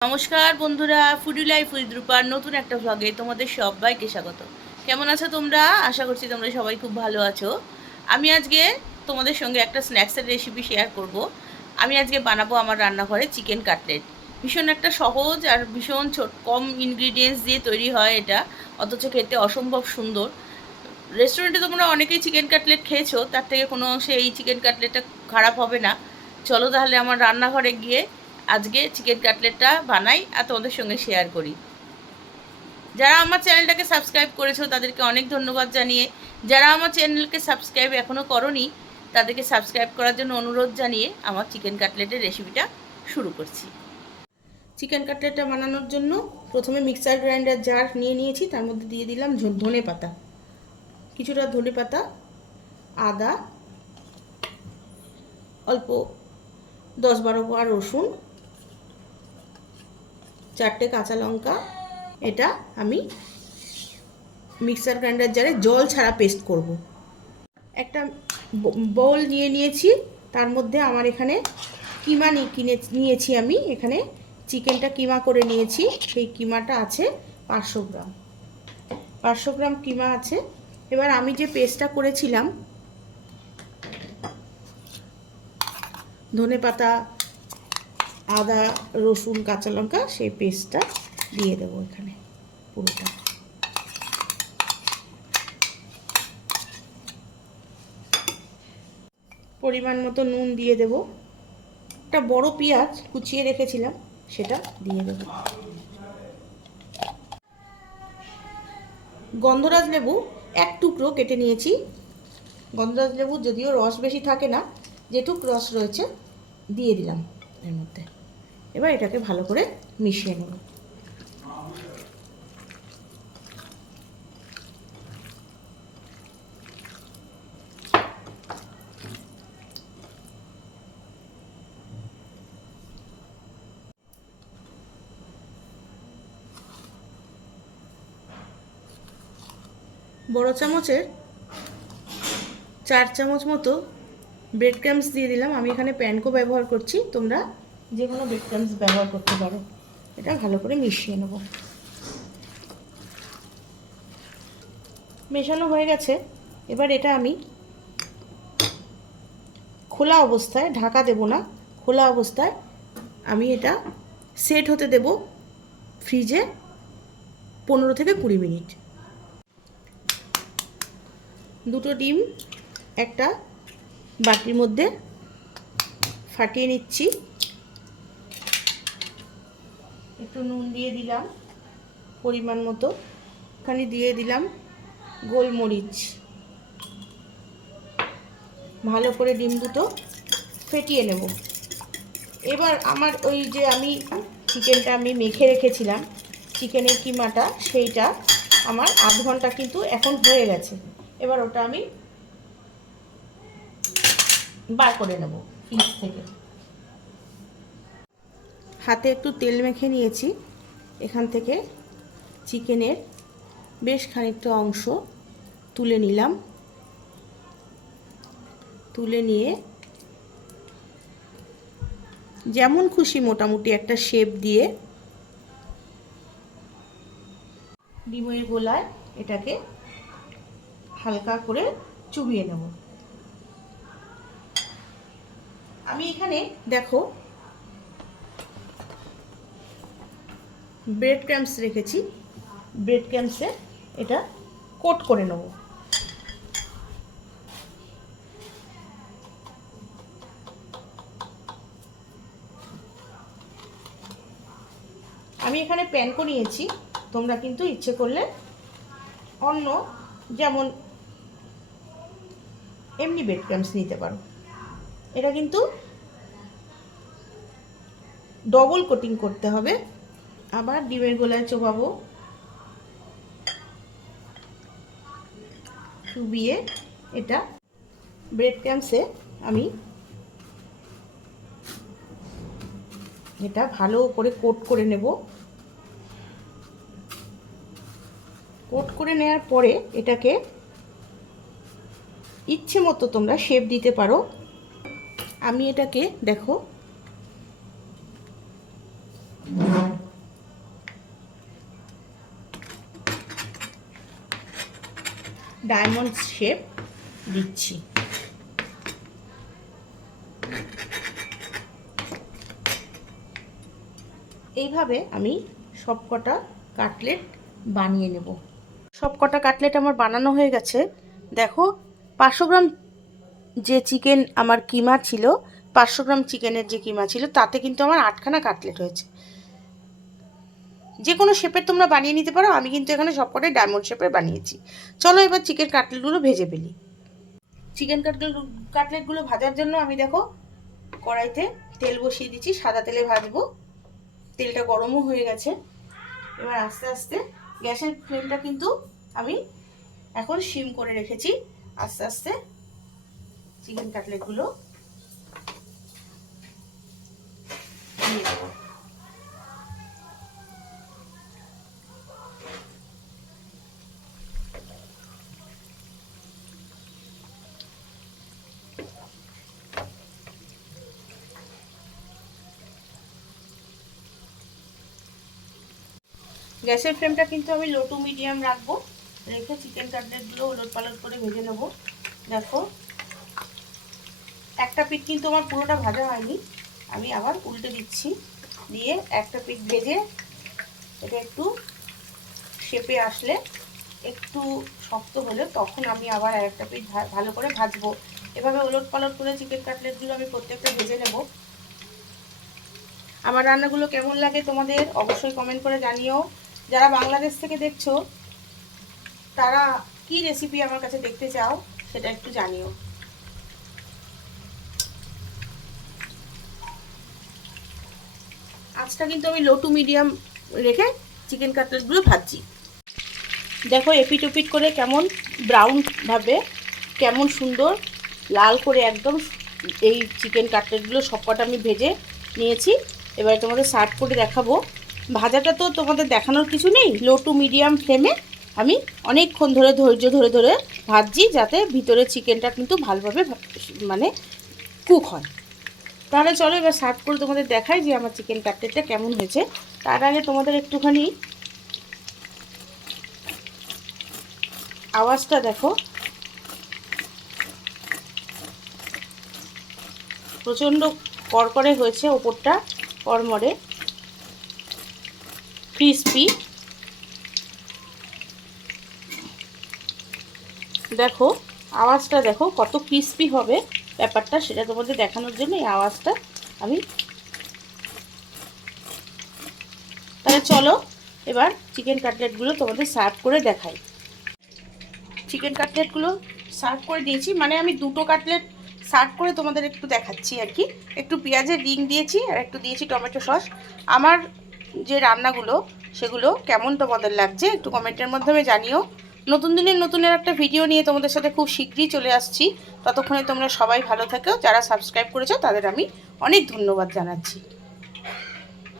নমস্কার বন্ধুরা, foodie life with রূপার নতুন একটা ভ্লগে তোমাদের সবাইকে স্বাগত। কেমন আছো তোমরা? আশা করছি তোমরা সবাই খুব ভালো আছো। আমি আজকে তোমাদের সঙ্গে একটা স্ন্যাক্সের রেসিপি শেয়ার করব। আমি আজকে বানাবো আমার রান্নাঘরে চিকেন কাটলেট। ভীষণ একটা সহজ আর ভীষণ কম ইনগ্রিডিয়েন্টস দিয়ে তৈরি হয় এটা, অথচ খেতে অসম্ভব সুন্দর। রেস্টুরেন্টে তোমরা অনেকেই চিকেন কাটলেট খেয়েছো, তার থেকে কোনো অংশে এই চিকেন কাটলেটটা খারাপ হবে না। চলো তাহলে আমার রান্নাঘরে গিয়ে আজকে চিকেন কাটলেটটা বানাই আর তোমাদের সঙ্গে শেয়ার করি। যারা আমার চ্যানেলটাকে সাবস্ক্রাইব করেছো তাদেরকে অনেক ধন্যবাদ জানিয়ে, যারা আমার চ্যানেলকে সাবস্ক্রাইব এখনও করনি তাদেরকে সাবস্ক্রাইব করার জন্য অনুরোধ জানিয়ে আমার চিকেন কাটলেটের রেসিপিটা শুরু করছি। চিকেন কাটলেটটা বানানোর জন্য প্রথমে মিক্সার গ্রাইন্ডার জার নিয়ে নিয়েছি, তার মধ্যে দিয়ে দিলাম ধনে পাতা, কিছুটা ধনে পাতা, আদা, অল্প 10-12 কোয়া রসুন, 4টে কাঁচা লঙ্কা। এটা আমি মিক্সার গ্রাইন্ডার জারে জল ছাড়া পেস্ট করব। একটা বোল নিয়েছি, তার মধ্যে আমার এখানে কিমা নিয়েছি। আমি এখানে চিকেনটা কিমা করে নিয়েছি, সেই কিমাটা আছে 500 গ্রাম। 500 গ্রাম কিমা আছে। এবার আমি যে পেস্টটা করেছিলাম ধনে পাতা, আদা, রসুন, কাঁচা লঙ্কা, সেই পেস্টটা দিয়ে দেবো এখানে পুরোটা। পরিমাণ মতো নুন দিয়ে দেব। একটা বড় পেঁয়াজ কুচিয়ে রেখেছিলাম, সেটা দিয়ে দেব। গন্ধরাজ লেবু 1 টুকরো কেটে নিয়েছি। গন্ধরাজ লেবু যদিও রস বেশি থাকে না, যেটুক রস রয়েছে দিয়ে দিলাম এর মধ্যে। এবার এটাকে ভালো করে মিশিয়ে নেব। বড় চামচের 4 চামচ মতো ব্রেড ক্রাম্বস দিয়ে দিলাম। আমি এখানে প্যানকো ব্যবহার করছি, তোমরা যে কোনো ব্রেড ক্রাম্বস ব্যবহার করতে পারো। এটা ভালো করে মিশিয়ে নেব। মেশানো হয়ে গেছে। এবার এটা আমি খোলা অবস্থায়, ঢাকা দেব না, খোলা অবস্থায় আমি এটা সেট হতে দেব ফ্রিজে 15 থেকে 20 মিনিট। 2টো ডিম একটা বাটির মধ্যে ফাটিয়ে নিচ্ছি। একটু নুন দিয়ে দিলাম পরিমাণ মতো, ওখানে দিয়ে দিলাম গোলমরিচ। ভালো করে ডিম দুটো ফেটিয়ে নেব। এবার আমার ওই যে আমি চিকেনটা আমি মেখে রেখেছিলাম, চিকেনের কিমাটা, সেইটা আমার আধ ঘন্টা কিন্তু এখন হয়ে গেছে। এবার ওটা আমি বার করে নেব ফ্রিজ থেকে। হাতে একটু তেল মেখে নিয়েছি। এখান থেকে চিকেনের বেশ খানিকটা অংশ তুলে নিলাম। তুলে নিয়ে যেমন খুশি মোটামুটি একটা শেপ দিয়ে ডিমের গোলায় এটাকে হালকা করে চুবিয়ে নেব। আমি এখানে দেখো ব্রেড ক্রাম্বস রেখেছি, ব্রেড ক্রাম্বসে এটা কোট করে নেব। আমি এখানে প্যানকো নিয়েছি, তোমরা কিন্তু ইচ্ছে করলে অন্য যেমন এমনি ব্রেড ক্রাম্বস নিতে পারো। এটা কিন্তু ডবল কোটিং করতে হবে। আবার ডিমের গোলায় চোবাবো, চুবিয়ে এটা ব্রেড ক্রাম্বসে আমি এটা ভালো করে কোট করে নেব। কোট করে নেওয়ার পরে এটাকে ইচ্ছে মতো তোমরা শেপ দিতে পারো। আমি এটাকে দেখো ডায়মন্ড শেপ দিচ্ছি। এইভাবে আমি সবকটা কাটলেট বানিয়ে নেব। সবকটা কাটলেট আমার বানানো হয়ে গেছে। দেখো 500 গ্রাম যে চিকেন আমার কিমা ছিল, 500 গ্রাম চিকেনের যে কিমা ছিল তাতে কিন্তু আমার 8খানা কাটলেট হয়েছে। যে কোনো শেপের তোমরা বানিয়ে নিতে পারো, আমি কিন্তু এখানে সবকটাই ডায়মন্ড শেপের বানিয়েছি। চলো এবার চিকেন কাটলেটগুলো ভেজে ফেলি। চিকেন কাটলেটগুলো ভাজার জন্য আমি দেখো কড়াইতে তেল বসিয়ে দিচ্ছি, সাদা তেলে ভাজবো। তেলটা গরমও হয়ে গেছে। এবার আস্তে আস্তে গ্যাসের ফ্লেমটা কিন্তু আমি এখন সিম করে রেখেছি। আস্তে আস্তে চিকেন কাটলেটগুলো দিয়ে দেবো। গ্যাসের ফ্লেমটা কিন্তু আমি লো টু মিডিয়াম রাখবো, রেখে চিকেন কাটলেটগুলো ওলট পালট করে ভেজে নেবো। দেখো একটা পিঠ কিন্তু আমার পুরোটা ভাজা হয়নি, আমি আবার উল্টে দিচ্ছি। দিয়ে একটা পিঠ ভেজে এটা একটু শেপে আসলে, একটু শক্ত হলে তখন আমি আবার আরেকটা পিঠ ভালো করে ভাজবো। এভাবে ওলট পালট করে চিকেন কাটলেটগুলো আমি প্রত্যেকটা ভেজে নেব। আমার রান্নাগুলো কেমন লাগে তোমাদের অবশ্যই কমেন্ট করে জানিও। যারা বাংলাদেশ থেকে দেখছো তারা কি রেসিপি আমার কাছে দেখতে চাও সেটা একটু জানিও। আঁচটা কিন্তু আমি লো টু মিডিয়াম রেখে চিকেন কাটলেটগুলো ভাজছি। দেখো এপিট ওপিট করে কেমন ব্রাউন ভাবে কেমন সুন্দর লাল করে একদম এই চিকেন কাটলেটগুলো সবকটা আমি ভেজে নিয়েছি। এবারে তোমাদের সার্ভ করে দেখাবো। ভাজাটা তো তোমাদের দেখানোর কিছু নেই, লো টু মিডিয়াম ফ্লেমে আমি অনেকক্ষণ ধরে ধৈর্য ধরে ধরে ভাজছি, যাতে ভিতরে চিকেনটা কিন্তু ভালোভাবে মানে কুক হয়। তাহলে চলো এবার সার্ভ করে তোমাদের দেখাই যে আমার চিকেন কাটলেটটা কেমন হয়েছে। তার আগে তোমাদের একটুখানি আওয়াজটা দেখো, প্রচণ্ড কড়কড়ে হয়েছে, ওপরটা কড়মড়ে ক্রিস্পি। দেখো আওয়াজটা দেখো কত ক্রিস্পি হবে ব্যাপারটা, সেটা তোমাদের দেখানোর জন্য এই আওয়াজটা আমি। তাহলে চলো এবার চিকেন কাটলেটগুলো তোমাদের সার্ভ করে দেখাই। চিকেন কাটলেটগুলো সার্ভ করে দিয়েছি, মানে আমি দুটো কাটলেট সার্ভ করে তোমাদের একটু দেখাচ্ছি আর কি। একটু পেঁয়াজের রিং দিয়েছি আর একটু দিয়েছি টমেটো সস। আমার যে রান্নাগুলো সেগুলো কেমন তোমাদের লাগছে একটু কমেন্টের মাধ্যমে জানিও। নতুন দিনের নতুনের একটা ভিডিও নিয়ে তোমাদের সাথে খুব শীঘ্রই চলে আসছি। ততক্ষণে তোমরা সবাই ভালো থেকো। যারা সাবস্ক্রাইব করেছো তাদের আমি অনেক ধন্যবাদ জানাচ্ছি।